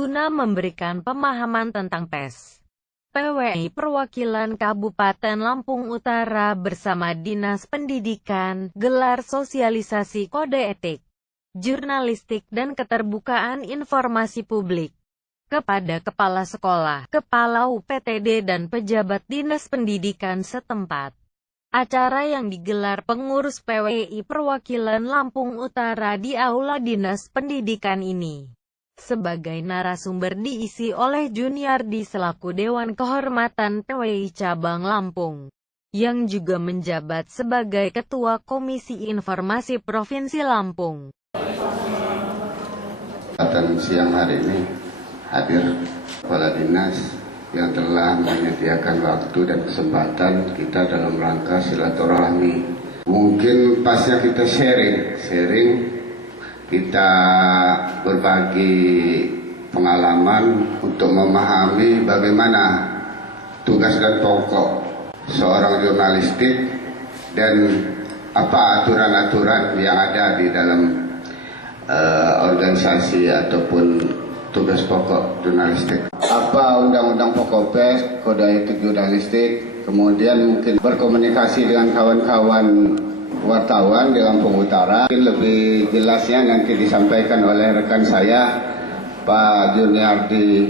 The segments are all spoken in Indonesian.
guna memberikan pemahaman tentang PES. PWI Perwakilan Kabupaten Lampung Utara bersama Dinas Pendidikan gelar sosialisasi kode etik, jurnalistik dan keterbukaan informasi publik kepada kepala sekolah, kepala UPTD dan pejabat Dinas Pendidikan setempat. Acara yang digelar pengurus PWI Perwakilan Lampung Utara di Aula Dinas Pendidikan ini sebagai narasumber diisi oleh Juniardi selaku Dewan Kehormatan PWI Cabang Lampung, yang juga menjabat sebagai Ketua Komisi Informasi Provinsi Lampung. Siang hari ini hadir Kepala Dinas yang telah menyediakan waktu dan kesempatan kita dalam rangka silaturahmi. Mungkin pasnya kita sharing, kita berbagi pengalaman untuk memahami bagaimana tugas dan pokok seorang jurnalistik dan apa aturan-aturan yang ada di dalam organisasi ataupun tugas pokok jurnalistik. Apa undang-undang pokok PES, kode etik jurnalistik, kemudian mungkin berkomunikasi dengan kawan-kawan wartawan di Lampung Utara. Mungkin lebih jelasnya nanti disampaikan oleh rekan saya, Pak Juniardi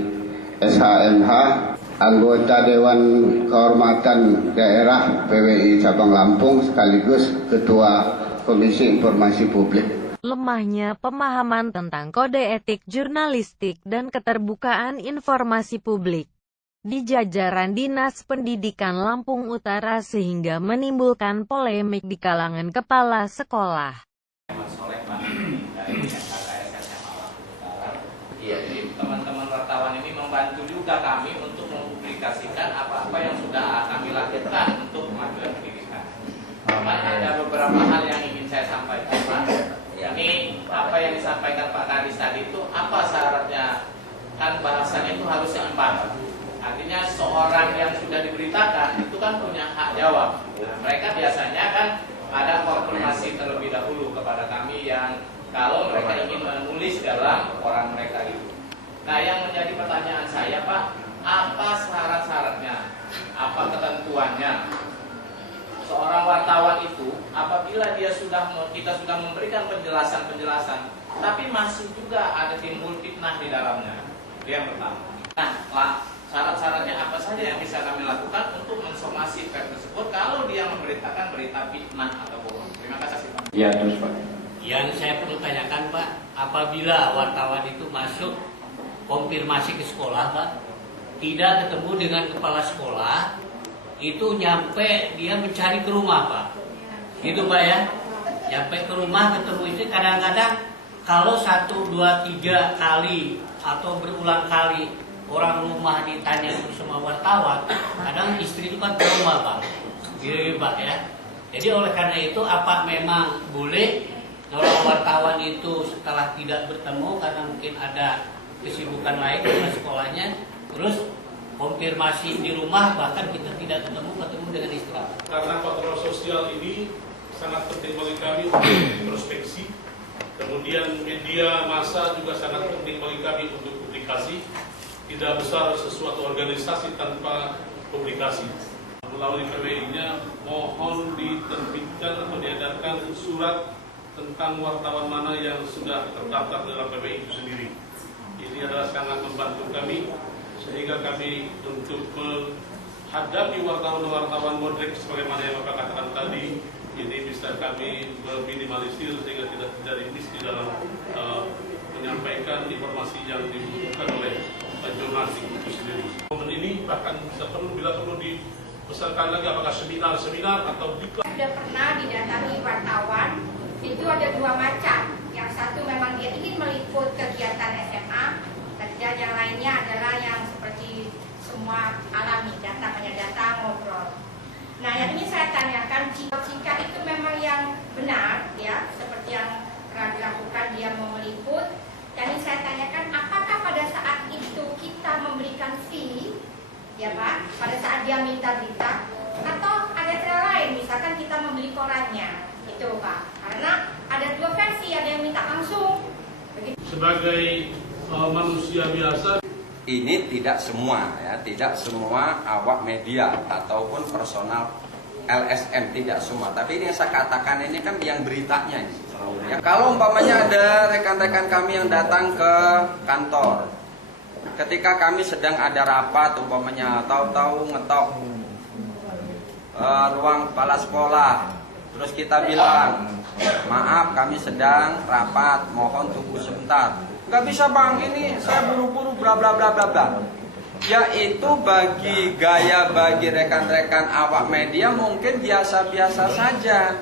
SHMH, anggota Dewan Kehormatan Daerah PWI Cabang Lampung sekaligus Ketua Komisi Informasi Publik. Lemahnya pemahaman tentang kode etik jurnalistik dan keterbukaan informasi publik di jajaran Dinas Pendidikan Lampung Utara sehingga menimbulkan polemik di kalangan kepala sekolah. Teman-teman wartawan ini membantu juga kami untuk mempublikasikan apa-apa yang sudah kami lakukan untuk kemajuan pendidikan. Ada beberapa hal yang ingin saya sampaikan, Pak. Ini apa yang disampaikan Pak Kadis tadi itu apa syaratnya? Kan bahasanya itu harus seimbang. Artinya seorang yang sudah diberitakan itu kan punya hak jawab. Mereka biasanya kan ada konfirmasi terlebih dahulu kepada kami yang kalau mereka ingin menulis dalam koran mereka itu. Nah, yang menjadi pertanyaan saya, Pak, apa syarat-syaratnya? Apa ketentuannya? Seorang wartawan itu apabila kita sudah memberikan penjelasan, tapi masih juga ada timbul fitnah di dalamnya. Itu yang pertama. Nah, syarat-syaratnya apa saja yang bisa kami lakukan untuk mensomasi pers tersebut kalau dia memberitakan berita fitnah atau bohong? Terima kasih, Pak. Ya, terus Pak. Yang saya perlu tanyakan, Pak, apabila wartawan itu masuk konfirmasi ke sekolah, Pak, tidak ketemu dengan kepala sekolah, itu nyampe dia mencari ke rumah, Pak. Gitu, Pak ya. Nyampe ke rumah ketemu itu kadang-kadang kalau 1, 2, 3 kali atau berulang kali orang rumah ditanya sama wartawan, kadang istri itu kan ke rumah, Pak. Gitu, Pak ya. Jadi oleh karena itu apa memang boleh kalau wartawan itu setelah tidak bertemu karena mungkin ada kesibukan lain di sekolahnya, terus konfirmasi di rumah, bahkan kita tidak ketemu dengan istri. Karena kontrol sosial ini sangat penting bagi kami untuk introspeksi. Kemudian media massa juga sangat penting bagi kami untuk publikasi. Tidak besar sesuatu organisasi tanpa publikasi. Melalui PWI-nya mohon diterbitkan atau diadakan surat tentang wartawan mana yang sudah terdaftar dalam PWI itu sendiri. Ini adalah sangat membantu kami sehingga kami untuk menghadapi wartawan-wartawan moderat sebagaimana yang Bapak katakan tadi, ini bisa kami meminimalisir sehingga tidak terjadi miss di dalam menyampaikan informasi yang dibutuhkan oleh jurnalistik itu sendiri. Momen ini bahkan bila perlu dibesarkan lagi apakah seminar-seminar atau diklat. Sudah pernah didatangi wartawan, itu ada 2 macam. Yang satu memang dia ingin meliput kegiatan SMA, dan yang lainnya adalah yang seperti semua alami, datang ngobrol. Nah, yang ini saya tanyakan, jika itu memang yang benar, ya, seperti yang pernah dilakukan dia mau meliput, dan ini saya tanyakan, apakah pada saat itu kita memberikan fee, ya Pak, pada saat dia minta berita, atau ada cara lain, misalkan kita membeli korannya, itu Pak, karena ada 2 versi, ada yang minta langsung. Begitu. Sebagai manusia biasa. Ini tidak semua ya, tidak semua awak media ataupun personal LSM, tidak semua. Tapi ini yang saya katakan ini kan yang beritanya ini. Ya, kalau umpamanya ada rekan-rekan kami yang datang ke kantor, ketika kami sedang ada rapat, umpamanya tahu-tahu ngetok ruang kepala sekolah, terus kita bilang, maaf kami sedang rapat, mohon tunggu sebentar. Nggak bisa bang, ini saya buru-buru bla bla bla bla bla. Ya itu bagi rekan-rekan awak media mungkin biasa-biasa saja.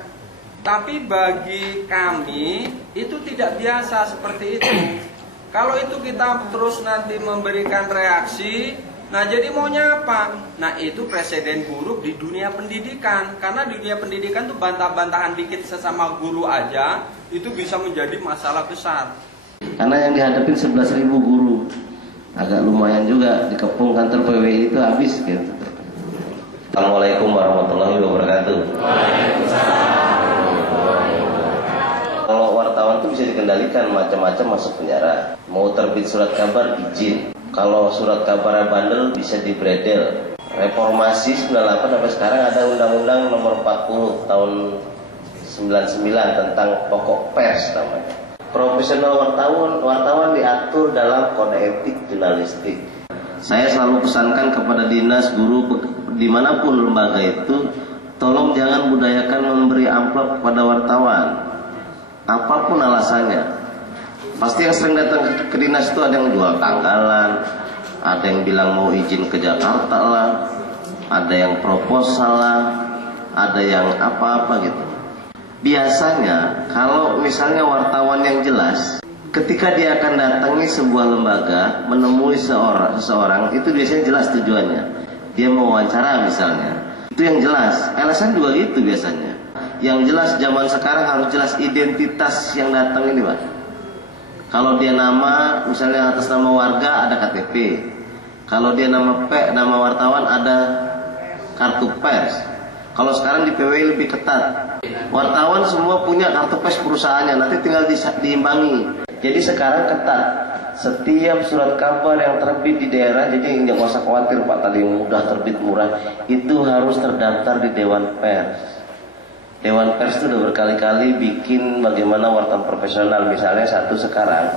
Tapi bagi kami itu tidak biasa seperti itu. Kalau itu kita terus nanti memberikan reaksi, nah jadi maunya apa? Nah itu presiden buruk di dunia pendidikan. Karena di dunia pendidikan tuh bantah-bantahan dikit sesama guru aja itu bisa menjadi masalah besar. Karena yang dihadapin 11.000 guru, agak lumayan juga dikepung kantor PWI itu habis gitu. Assalamualaikum warahmatullahi wabarakatuh. Kalau wartawan itu bisa dikendalikan, macam-macam masuk penjara. Mau terbit surat kabar izin. Kalau surat kabar bandel bisa dibredel. Reformasi 98 sampai sekarang ada Undang-Undang Nomor 40 tahun 99 tentang pokok pers namanya. Profesional wartawan diatur dalam kode etik jurnalistik. Saya selalu pesankan kepada dinas, guru, dimanapun lembaga itu, tolong jangan budayakan memberi amplop kepada wartawan, apapun alasannya. Pasti yang sering datang ke dinas itu ada yang jual tanggalan, ada yang bilang mau izin ke Jakarta lah, ada yang proposal lah, ada yang apa-apa gitu. Biasanya kalau misalnya wartawan yang jelas, ketika dia akan datangi sebuah lembaga, menemui seseorang, itu biasanya jelas tujuannya. Dia mau wawancara misalnya, itu yang jelas. LSM juga gitu biasanya. Yang jelas zaman sekarang harus jelas identitas yang datang ini, Pak. Kalau dia nama, misalnya atas nama warga ada KTP. Kalau dia nama nama wartawan ada kartu pers. Kalau sekarang di PWI lebih ketat. Wartawan semua punya kartu pers perusahaannya, nanti tinggal diimbangi. Jadi sekarang ketat. Setiap surat kabar yang terbit di daerah, jadi jangan usah khawatir Pak, tadi yang udah terbit murah, itu harus terdaftar di Dewan Pers. Dewan Pers itu udah berkali-kali bikin bagaimana wartawan profesional. Misalnya satu sekarang,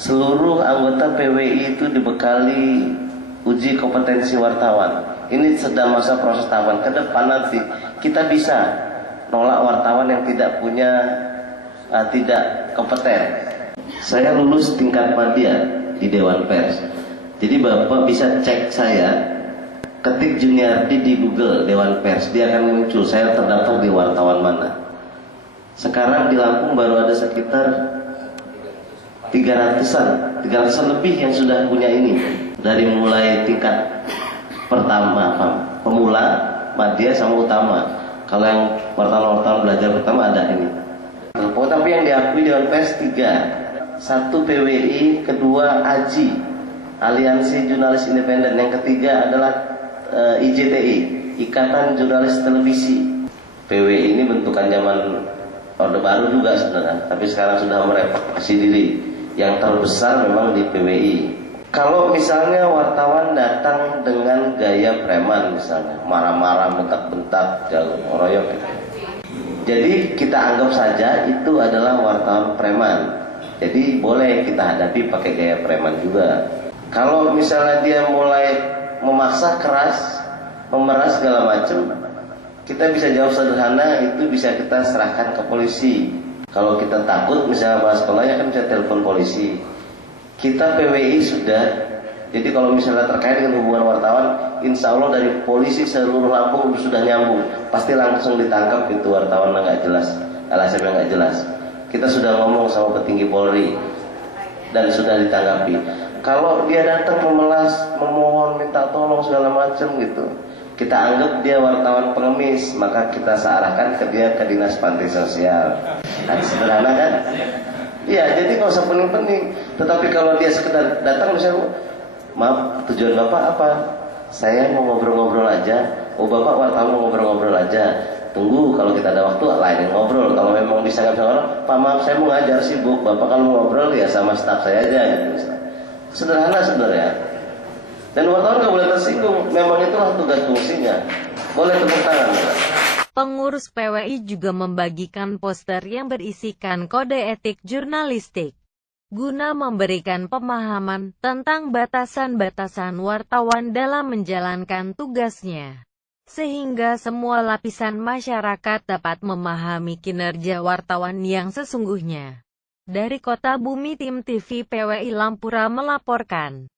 seluruh anggota PWI itu dibekali uji kompetensi wartawan. Ini sedang masa proses tahapan. Ke depan nanti kita bisa nolak wartawan yang tidak punya tidak kompeten. Saya lulus tingkat madya di Dewan Pers. Jadi Bapak bisa cek saya, ketik Juniardi di Google Dewan Pers, dia akan muncul saya terdaftar di wartawan mana. Sekarang di Lampung baru ada sekitar 300-an lebih yang sudah punya ini. Dari mulai tingkat pertama, pemula, madya sama utama. Kalau yang wartawan belajar pertama ada ini. Tapi yang diakui Dewan Pers 3. 1 PWI, kedua AJI, Aliansi Jurnalis Independen. Yang ketiga adalah IJTI, Ikatan Jurnalis Televisi. PWI ini bentukan zaman Orde Baru juga sebenarnya, tapi sekarang sudah mereformasi diri. Yang terbesar memang di PWI. Kalau misalnya wartawan datang dengan gaya preman misalnya, marah-marah, bentak-bentak, jago ngoroyok gitu. Jadi kita anggap saja itu adalah wartawan preman. Jadi boleh kita hadapi pakai gaya preman juga. Kalau misalnya dia mulai memaksa keras, memeras segala macam, kita bisa jawab sederhana, itu bisa kita serahkan ke polisi. Kalau kita takut misalnya bahas sekolahnya kan bisa telepon polisi. Kita PWI sudah, jadi kalau misalnya terkait dengan hubungan wartawan, insya Allah dari polisi seluruh Lampung sudah nyambung, pasti langsung ditangkap itu wartawan yang nggak jelas, LSM yang nggak jelas. Kita sudah ngomong sama petinggi Polri dan sudah ditanggapi. Kalau dia datang memelas, memohon, minta tolong segala macam gitu, kita anggap dia wartawan pengemis, maka kita searahkan ke dia ke dinas panti sosial. Nah, sederhana kan? Iya, jadi nggak usah pening-pening. Tetapi kalau dia sekedar datang misalnya, maaf, tujuan Bapak apa? Saya mau ngobrol-ngobrol aja. Oh Bapak wartawan mau ngobrol-ngobrol aja. Tunggu, kalau kita ada waktu lain ngobrol. Kalau memang bisa nggak bisa ngobrol, Pak maaf saya mau ngajar sibuk. Bapak kalau mau ngobrol ya sama staf saya aja gitu. Sederhana sebenarnya. Dan wartawan nggak boleh tersinggung, memang itulah tugas fungsinya. Boleh tepuk tangan. Pengurus PWI juga membagikan poster yang berisikan kode etik jurnalistik, guna memberikan pemahaman tentang batasan-batasan wartawan dalam menjalankan tugasnya, sehingga semua lapisan masyarakat dapat memahami kinerja wartawan yang sesungguhnya. Dari Kota Bumi, Tim TV PWI Lampura melaporkan.